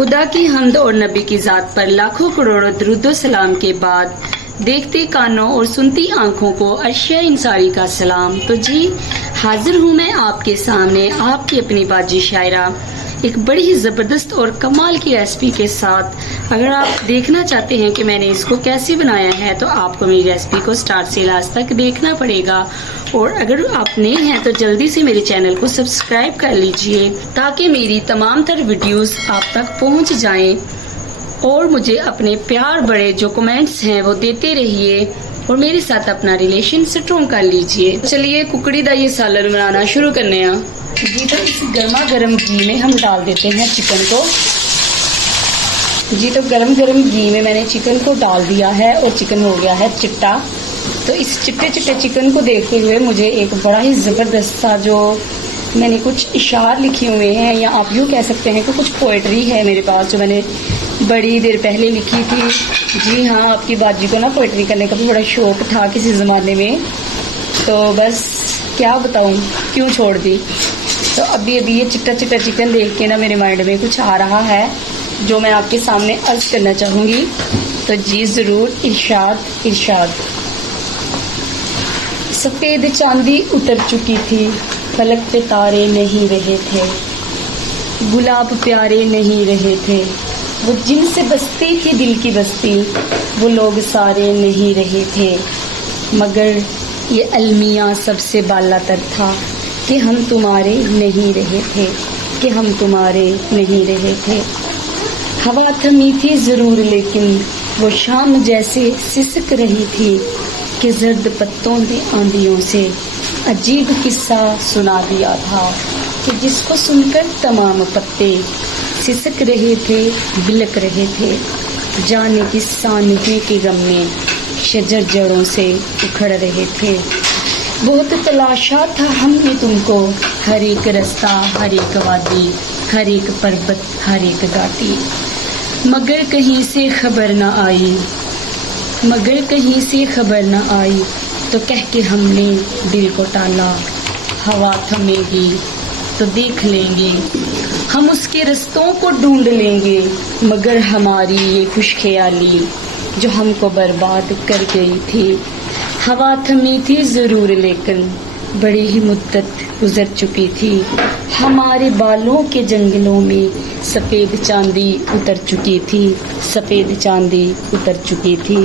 खुदा की हम्द और नबी की ज़ात पर लाखों करोड़ों दरूद सलाम के बाद देखते कानों और सुनती आंखों को अर्शे इंसारी का सलाम। तो जी हाजिर हूँ मैं आपके सामने आपकी अपनी बाजी शायरा एक बड़ी ही ज़बरदस्त और कमाल की रेसिपी के साथ। अगर आप देखना चाहते हैं कि मैंने इसको कैसे बनाया है तो आपको मेरी रेसिपी को स्टार्ट से लास्ट तक देखना पड़ेगा। और अगर आप नए हैं तो जल्दी से मेरे चैनल को सब्सक्राइब कर लीजिए ताकि मेरी तमाम तर वीडियोस आप तक पहुंच जाएं। और मुझे अपने प्यार बड़े जो कमेंट्स हैं वो देते रहिए और मेरे साथ अपना रिलेशन स्ट्रॉन्ग कर लीजिए। चलिए कुकड़ी का ये सालन बनाना शुरू करने हैं। जी तो इस गर्मा गर्म घी में हम डाल देते हैं चिकन को। जी तो गरम गरम घी में मैंने चिकन को डाल दिया है और चिकन हो गया है चिट्टा। तो इस चिट्टे चिट्टे चिकन को देखते हुए मुझे एक बड़ा ही ज़बरदस्त सा जो मैंने कुछ इशार लिखे हुए हैं या आप यूँ कह सकते हैं कि कुछ पोइट्री है मेरे पास जो मैंने बड़ी देर पहले लिखी थी। जी हाँ, आपकी बाजी को ना पोइट्री करने का भी बड़ा शौक था किसी ज़माने में, तो बस क्या बताऊँ क्यों छोड़ दी। तो अभी ये चिट्टा चिट्टा चिकन देख के ना मेरे माइंड में कुछ आ रहा है जो मैं आपके सामने अर्ज करना चाहूँगी। तो जी ज़रूर इरशाद इरशाद। सफ़ेद चांदी उतर चुकी थी, फलक पे तारे नहीं रहे थे, गुलाब प्यारे नहीं रहे थे, वो जिनसे बसती थी दिल की बस्ती वो लोग सारे नहीं रहे थे, मगर ये अलमिया सबसे बालातर था कि हम तुम्हारे नहीं रहे थे, कि हम तुम्हारे नहीं रहे थे। हवा थमी थी ज़रूर लेकिन वो शाम जैसे सिसक रही थी कि जर्द पत्तों ने आंधियों से अजीब किस्सा सुना दिया था कि जिसको सुनकर तमाम पत्ते सिसक रहे थे, बिलक रहे थे, जाने की सानवी के गम में शजर जड़ों से उखड़ रहे थे। बहुत तलाशा था हमने तुमको, हर एक रास्ता, हर एक वादी, हर एक पर्वत, हर एक घाटी, मगर कहीं से खबर न आई, मगर कहीं से खबर न आई, तो कह के हमने दिल को टाला, हवा थमेगी तो देख लेंगे, हम उसके रास्तों को ढूंढ लेंगे, मगर हमारी ये खुशख्याली जो हमको बर्बाद कर गई थी। हवा थमी थी ज़रूर लेकिन बड़ी ही मुद्दत गुजर चुकी थी, हमारे बालों के जंगलों में सफ़ेद चांदी उतर चुकी थी, सफ़ेद चांदी उतर चुकी थी।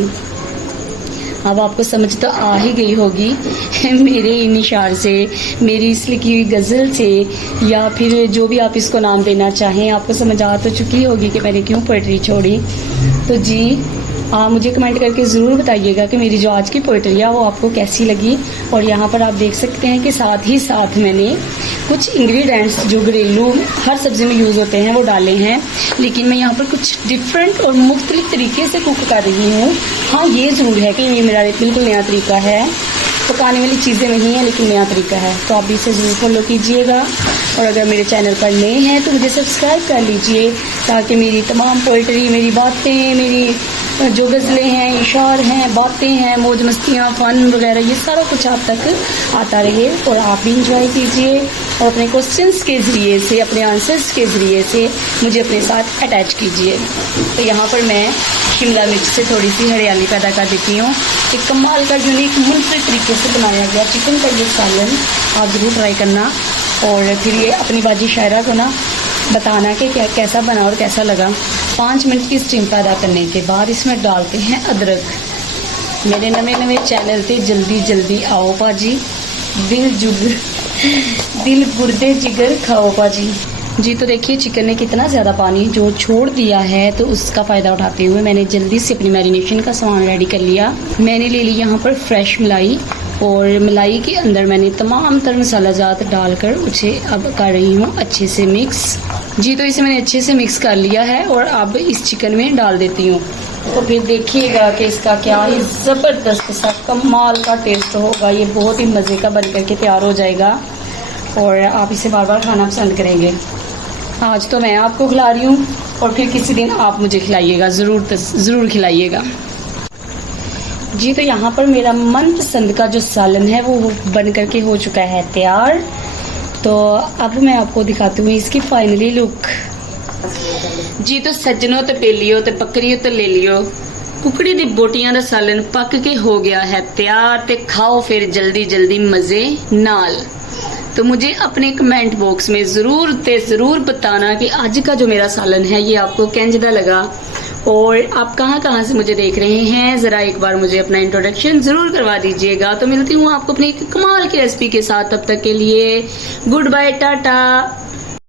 अब आपको समझ तो आ ही गई होगी मेरे इन इशार से, मेरी इस लिखी हुई गज़ल से, या फिर जो भी आप इसको नाम देना चाहें, आपको समझ आ तो चुकी होगी कि मैंने क्यों पोइट्री छोड़ी। तो जी आप मुझे कमेंट करके ज़रूर बताइएगा कि मेरी जो आज की पोइट्री है वो आपको कैसी लगी। और यहाँ पर आप देख सकते हैं कि साथ ही साथ मैंने कुछ इंग्रेडिएंट्स जो घरेलू हर सब्ज़ी में यूज़ होते हैं वो डाले हैं, लेकिन मैं यहाँ पर कुछ डिफरेंट और मुख्तलिफ तरीके से कुक कर रही हूँ। हाँ, ये ज़रूर है कि ये मेरा बिल्कुल नया तरीका है, पकाने वाली चीज़ें नहीं है लेकिन नया तरीका है, तो आप इसे ज़रूर फॉलो कीजिएगा। और अगर मेरे चैनल पर नए हैं तो मुझे सब्सक्राइब कर लीजिए ताकि मेरी तमाम पोइट्री, मेरी बातें, मेरी जो गज़लें हैं, इशार हैं, बातें हैं, मौज मस्तियाँ, फ़न वगैरह ये सारा कुछ आप तक आता रहे और आप भी इंजॉय कीजिए और अपने क्वेश्चंस के ज़रिए से, अपने आंसर्स के ज़रिए से मुझे अपने साथ अटैच कीजिए। तो यहाँ पर मैं शिमला मिर्च से थोड़ी सी हरियाली पैदा कर देती हूँ। एक कमाल का यूनिक मुख्तलिफ तरीके से बनाया गया चिकन का ये सालन आप ज़रूर ट्राई करना और फिर ये अपनी बाजी शायरा को ना बताना कि क्या कैसा बना और कैसा लगा। 5 मिनट की स्टीम पैदा करने के बाद इसमें डालते हैं अदरक। मेरे नवे चैनल पे जल्दी जल्दी आओ पाजी, दिल गुर्दे जिगर खाओ पाजी। जी तो देखिए चिकन ने कितना ज़्यादा पानी जो छोड़ दिया है, तो उसका फ़ायदा उठाते हुए मैंने जल्दी से अपनी मैरिनेशन का सामान रेडी कर लिया। मैंने ले ली यहाँ पर फ्रेश मलाई और मलाई के अंदर मैंने तमाम तर मसाला जात डालकर उसे अब कर रही हूँ अच्छे से मिक्स। जी तो इसे मैंने अच्छे से मिक्स कर लिया है और अब इस चिकन में डाल देती हूँ। तो फिर देखिएगा कि इसका क्या ही ज़बरदस्त सा कमाल का टेस्ट होगा। ये बहुत ही मज़े का बन करके तैयार हो जाएगा और आप इसे बार बार खाना पसंद करेंगे। आज तो मैं आपको खिला रही हूँ और फिर किसी दिन आप मुझे खिलाइएगा, ज़रूर खिलाइएगा। जी तो यहाँ पर मेरा मनपसंद का जो सालन है वो बन करके हो चुका है तैयार। तो अब मैं आपको दिखाती हूँ इसकी फाइनली लुक। जी तो सज्जनों ते पेलियो ते पकड़ियो ते ले लियो, कुकड़ी दी बोटियां दा सालन पक के हो गया है तैयार, ते खाओ फिर जल्दी जल्दी मजे नाल। तो मुझे अपने कमेंट बॉक्स में जरूर बताना कि आज का जो मेरा सालन है ये आपको कैंजदा लगा, और आप कहाँ से मुझे देख रहे हैं, जरा एक बार मुझे अपना इंट्रोडक्शन जरूर करवा दीजिएगा। तो मिलती हूँ आपको अपनी एक कमाल की रेसिपी के साथ, तब तक के लिए गुड बाय, टाटा।